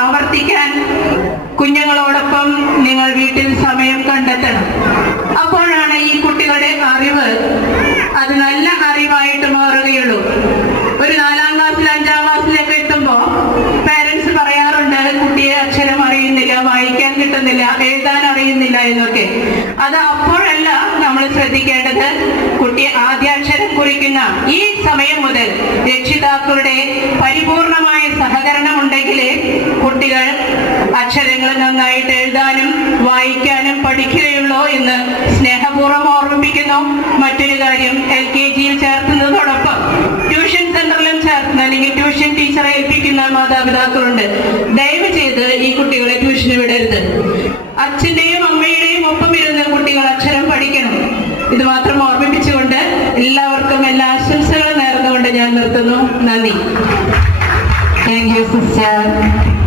ആവർത്തിക്കാൻ കുഞ്ഞുങ്ങളോടൊപ്പം നിങ്ങൾ വീട്ടിൽ സമയം കണ്ടെത്തണം. അപ്പോഴാണ് ഈ കുട്ടികളുടെ അറിവ് അത് നല്ല അറിവായിട്ട് മാറുകയുള്ളൂ. ഒരു 4ാം ക്ലാസ്സിൽ 5ാം ക്ലാസ്സിലൊക്കെ എത്തുമ്പോൾ പേരൻസ് പറയാറുണ്ട്, കുട്ടിയെ അക്ഷരം അറിയുന്നില്ല, വായിക്കാൻ കിട്ടുന്നില്ല, എഴുതാൻ അറിയുന്നില്ല എന്നൊക്കെ. അത് അപ്പോഴല്ല നമ്മൾ ശ്രദ്ധിക്കേണ്ടത്. കുട്ടി ആദ്യാക്ഷരം കുറിക്കുന്ന ഈ സമയം മുതൽ രക്ഷിതാക്കളുടെ പരിപൂർണമായ സഹകരണം ഉണ്ടെങ്കിൽ കുട്ടികൾ അക്ഷരങ്ങൾ നന്നായിട്ട് എഴുതാനും വായിക്കാനും പഠിക്കുകയുള്ളൂ എന്ന് സ്നേഹപൂർവ്വം ഓർമ്മിപ്പിക്കുന്നു. മറ്റൊരു കാര്യം, LKGയിൽ ചേർക്കുന്നതോടൊപ്പം ട്യൂഷൻ സെന്ററിലും ചേർക്കുന്ന അല്ലെങ്കിൽ ട്യൂഷൻ ടീച്ചറെ ഏൽപ്പിക്കുന്ന മാതാപിതാക്കളുണ്ട്. ദയവ് ചെയ്ത് ഈ കുട്ടികളെ ട്യൂഷന് വിടരുത്. അച്ഛന്റെയും അമ്മയുടെയും ഒപ്പം ഇരുന്ന് കുട്ടികൾ അക്ഷരം പഠിക്കണം. ഇത് മാത്രം ഓർമ്മിപ്പിച്ചുകൊണ്ട് എല്ലാവർക്കും എല്ലാ ആശംസകളും നേർന്നുകൊണ്ട് ഞാൻ നിർത്തുന്നു. നന്ദി. Thank you sister.